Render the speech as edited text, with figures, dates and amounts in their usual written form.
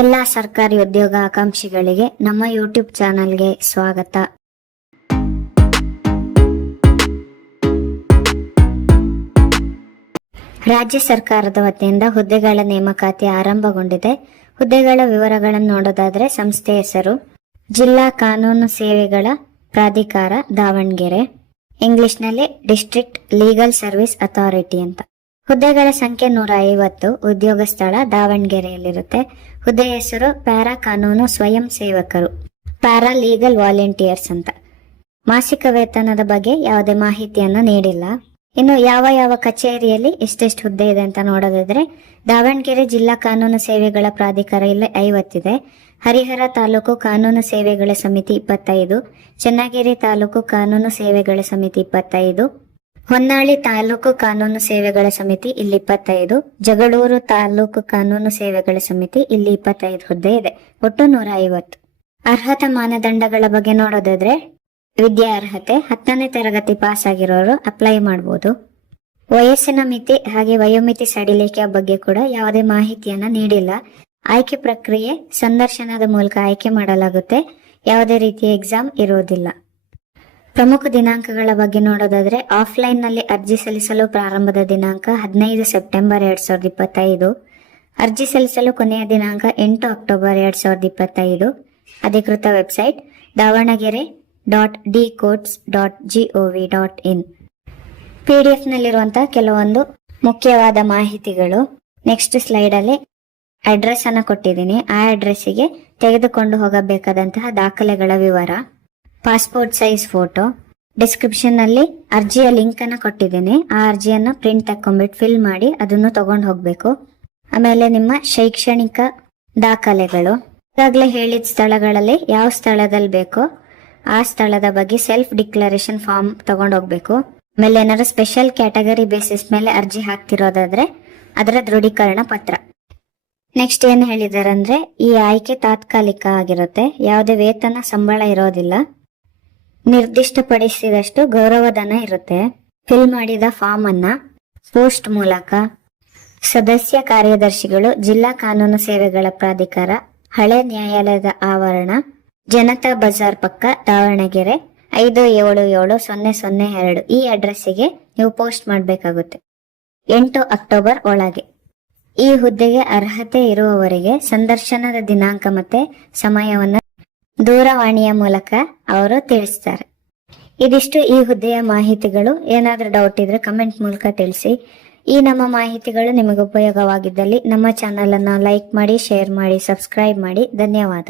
ಎಲ್ಲ ಸರ್ಕಾರಿ ಉದ್ಯೋಗ ಆಕಾಂಕ್ಷಿಗಳಿಗೆ ನಮ್ಮ ಯೂಟ್ಯೂಬ್ ಚಾನೆಲ್ಗೆ ಸ್ವಾಗತ. ರಾಜ್ಯ ಸರ್ಕಾರದ ವತಿಯಿಂದ ಹುದ್ದೆಗಳ ನೇಮಕಾತಿ ಆರಂಭಗೊಂಡಿದೆ. ಹುದ್ದೆಗಳ ವಿವರಗಳನ್ನು ನೋಡೋದಾದ್ರೆ ಸಂಸ್ಥೆ ಹೆಸರು ಜಿಲ್ಲಾ ಕಾನೂನು ಸೇವೆಗಳ ಪ್ರಾಧಿಕಾರ ದಾವಣಗೆರೆ, ಇಂಗ್ಲಿಷ್ನಲ್ಲಿ ಡಿಸ್ಟ್ರಿಕ್ಟ್ ಲೀಗಲ್ ಸರ್ವಿಸ್ ಅಥಾರಿಟಿ ಅಂತ. ಹುದ್ದೆಗಳ ಸಂಖ್ಯೆ 150. ಉದ್ಯೋಗ ಸ್ಥಳ ದಾವಣಗೆರೆಯಲ್ಲಿರುತ್ತೆ. ಹುದ್ದೆ ಹೆಸರು ಪ್ಯಾರಾ ಕಾನೂನು ಸ್ವಯಂ ಸೇವಕರು, ಪ್ಯಾರಾ ಲೀಗಲ್ ವಾಲಂಟಿಯರ್ಸ್ ಅಂತ. ಮಾಸಿಕ ವೇತನದ ಬಗ್ಗೆ ಯಾವುದೇ ಮಾಹಿತಿಯನ್ನು ನೀಡಿಲ್ಲ. ಇನ್ನು ಯಾವ ಕಚೇರಿಯಲ್ಲಿ ಎಷ್ಟೆಷ್ಟು ಹುದ್ದೆ ಇದೆ ಅಂತ ನೋಡೋದಾದ್ರೆ ದಾವಣಗೆರೆ ಜಿಲ್ಲಾ ಕಾನೂನು ಸೇವೆಗಳ ಪ್ರಾಧಿಕಾರ ಇಲ್ಲಿ 50 ಇದೆ. ಹರಿಹರ ತಾಲೂಕು ಕಾನೂನು ಸೇವೆಗಳ ಸಮಿತಿ 25, ಚನ್ನಗಿರಿ ತಾಲೂಕು ಕಾನೂನು ಸೇವೆಗಳ ಸಮಿತಿ 25, ಹೊನ್ನಾಳಿ ತಾಲೂಕು ಕಾನೂನು ಸೇವೆಗಳ ಸಮಿತಿ ಇಲ್ಲಿ 25, ಜಗಳೂರು ತಾಲೂಕು ಕಾನೂನು ಸೇವೆಗಳ ಸಮಿತಿ ಇಲ್ಲಿ 25 ಹುದ್ದೆ ಇದೆ. ಒಟ್ಟು 150. ಅರ್ಹತಾ ಮಾನದಂಡಗಳ ಬಗ್ಗೆ ನೋಡೋದಾದ್ರೆ ವಿದ್ಯಾರ್ಹತೆ 10ನೇ ತರಗತಿ ಪಾಸ್ ಆಗಿರೋರು ಅಪ್ಲೈ ಮಾಡಬಹುದು. ವಯಸ್ಸಿನ ಮಿತಿ ಹಾಗೆ ವಯೋಮಿತಿ ಸಡಿಲಿಕೆಯ ಬಗ್ಗೆ ಕೂಡ ಯಾವುದೇ ಮಾಹಿತಿಯನ್ನ ನೀಡಿಲ್ಲ. ಆಯ್ಕೆ ಪ್ರಕ್ರಿಯೆ ಸಂದರ್ಶನದ ಮೂಲಕ ಆಯ್ಕೆ ಮಾಡಲಾಗುತ್ತೆ. ಯಾವುದೇ ರೀತಿಯ ಎಕ್ಸಾಮ್ ಇರುವುದಿಲ್ಲ. ಪ್ರಮುಖ ದಿನಾಂಕಗಳ ಬಗ್ಗೆ ನೋಡೋದಾದ್ರೆ ಆಫ್ಲೈನ್ ನಲ್ಲಿ ಅರ್ಜಿ ಸಲ್ಲಿಸಲು ಪ್ರಾರಂಭದ ದಿನಾಂಕ 15 ಸೆಪ್ಟೆಂಬರ್ 2025. ಅರ್ಜಿ ಸಲ್ಲಿಸಲು ಕೊನೆಯ ದಿನಾಂಕ 8 ಅಕ್ಟೋಬರ್ 2025. ಅಧಿಕೃತ ವೆಬ್ಸೈಟ್ davanagere.dcourts.gov.in. PDF ನಲ್ಲಿರುವಂತಹ ಕೆಲವೊಂದು ಮುಖ್ಯವಾದ ಮಾಹಿತಿಗಳು ನೆಕ್ಸ್ಟ್ ಸ್ಲೈಡ್ ಅಲ್ಲಿ ಅಡ್ರೆಸ್ ಅನ್ನು ಕೊಟ್ಟಿದ್ದೀನಿ. ಆ ಅಡ್ರೆಸ್ಸಿಗೆ ತೆಗೆದುಕೊಂಡು ಹೋಗಬೇಕಾದಂತಹ ದಾಖಲೆಗಳ ವಿವರ, ಪಾಸ್ಪೋರ್ಟ್ ಸೈಜ್ ಫೋಟೋ, ಡಿಸ್ಕ್ರಿಪ್ಷನ್ ನಲ್ಲಿ ಅರ್ಜಿಯ ಲಿಂಕ್ ಅನ್ನ ಕೊಟ್ಟಿದ್ದೀನಿ. ಆ ಅರ್ಜಿಯನ್ನ ಪ್ರಿಂಟ್ ತಕೊಂಡ್ಬಿಟ್ಟು ಫಿಲ್ ಮಾಡಿ ಅದನ್ನು ತಗೊಂಡು ಹೋಗ್ಬೇಕು. ಆಮೇಲೆ ನಿಮ್ಮ ಶೈಕ್ಷಣಿಕ ದಾಖಲೆಗಳು, ಈಗಾಗಲೇ ಹೇಳಿದ ಸ್ಥಳಗಳಲ್ಲಿ ಯಾವ ಸ್ಥಳದಲ್ಲಿ ಬೇಕೋ ಆ ಸ್ಥಳದ ಬಗ್ಗೆ ಸೆಲ್ಫ್ ಡಿಕ್ಲರೇಷನ್ ಫಾರ್ಮ್ ತಗೊಂಡು ಹೋಗ್ಬೇಕು. ಆಮೇಲೆ ಏನಾದ್ರು ಸ್ಪೆಷಲ್ ಕ್ಯಾಟಗರಿ ಬೇಸಿಸ್ ಮೇಲೆ ಅರ್ಜಿ ಹಾಕ್ತಿರೋದಾದ್ರೆ ಅದರ ದೃಢೀಕರಣ ಪತ್ರ. ನೆಕ್ಸ್ಟ್ ಏನ್ ಹೇಳಿದಾರೆ ಅಂದ್ರೆ ಈ ಆಯ್ಕೆ ತಾತ್ಕಾಲಿಕ ಆಗಿರುತ್ತೆ. ಯಾವುದೇ ವೇತನ ಸಂಬಳ ಇರೋದಿಲ್ಲ. ನಿರ್ದಿಷ್ಟಪಡಿಸಿದಷ್ಟು ಗೌರವಧನ ಇರುತ್ತೆ. ಫಿಲ್ ಮಾಡಿದ ಫಾರ್ಮ್ ಅನ್ನ ಪೋಸ್ಟ್ ಮೂಲಕ ಸದಸ್ಯ ಕಾರ್ಯದರ್ಶಿಗಳು ಜಿಲ್ಲಾ ಕಾನೂನು ಸೇವೆಗಳ ಪ್ರಾಧಿಕಾರ, ಹಳೆ ನ್ಯಾಯಾಲಯದ ಆವರಣ, ಜನತಾ ಬಜಾರ್ ಪಕ್ಕ, ದಾವಣಗೆರೆ 577002 ಈ ಅಡ್ರೆಸ್ಸಿಗೆ ನೀವು ಪೋಸ್ಟ್ ಮಾಡಬೇಕಾಗುತ್ತೆ 8 ಅಕ್ಟೋಬರ್ ಒಳಗೆ. ಈ ಹುದ್ದೆಗೆ ಅರ್ಹತೆ ಇರುವವರಿಗೆ ಸಂದರ್ಶನದ ದಿನಾಂಕ ಮತ್ತೆ ಸಮಯವನ್ನ ದೂರವಾಣಿಯ ಮೂಲಕ ಅವರು ತಿಳಿಸ್ತಾರೆ. ಇದಿಷ್ಟು ಈ ಹುದ್ದೆಯ ಮಾಹಿತಿಗಳು. ಏನಾದ್ರೂ ಡೌಟ್ ಇದ್ರೆ ಕಮೆಂಟ್ ಮೂಲಕ ತಿಳಿಸಿ. ಈ ನಮ್ಮ ಮಾಹಿತಿಗಳು ನಿಮಗೆ ಉಪಯೋಗವಾಗಿದ್ದಲ್ಲಿ ನಮ್ಮ ಚಾನೆಲ್ ಅನ್ನ ಲೈಕ್ ಮಾಡಿ, ಶೇರ್ ಮಾಡಿ, ಸಬ್ಸ್ಕ್ರೈಬ್ ಮಾಡಿ. ಧನ್ಯವಾದ.